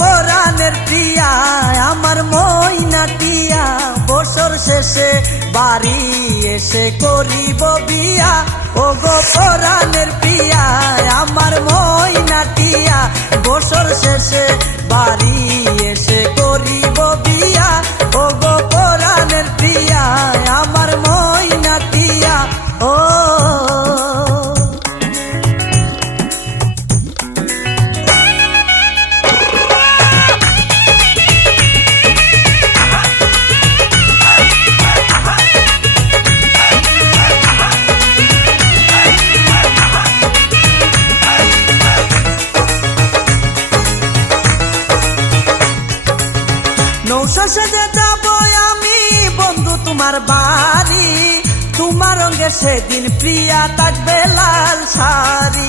পরাণের প্রিয়া আমার ময়না টিয়া, বছর শেষে বাড়ি এসে করিব বিয়া। ও গো পরাণের প্রিয়া আমার ময়না টিয়া, বছর শেষে বাড়ি এসে করিব বিয়া। ও গো পরাণের প্রিয়া আমার ময়না টিয়া। ও নৌশা সেজে যাব আমি বন্ধু তোমার বাড়ি, তোমার রঙে সেদিন প্রিয়া থাকবে লাল শাড়ি।